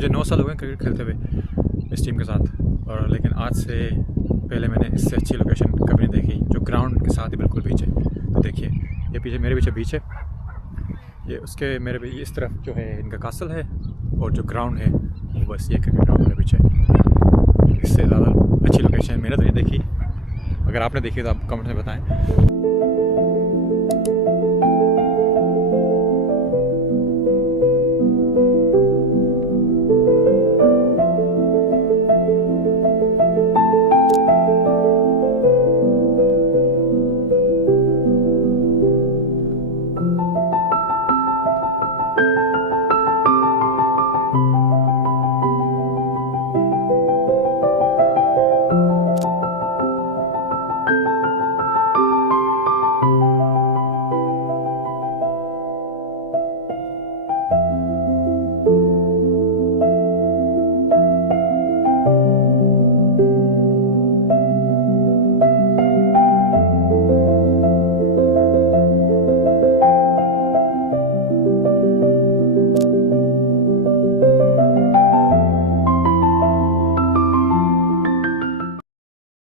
मुझे 9 साल हो गए क्रिकेट खेलते हुए इस टीम के साथ, और लेकिन आज से पहले मैंने इससे अच्छी लोकेशन कभी नहीं देखी, जो ग्राउंड के साथ ही बिल्कुल बीच है। तो देखिए ये पीछे मेरे पीछे बीच है, ये उसके मेरे भी इस तरफ जो है इनका कासल है, और जो ग्राउंड है वो बस ये क्रिकेट ग्राउंड मेरे पीछे। इससे ज़्यादा अच्छी लोकेशन मैंने तो नहीं देखी, अगर आपने देखी तो आप कमेंट में बताएं।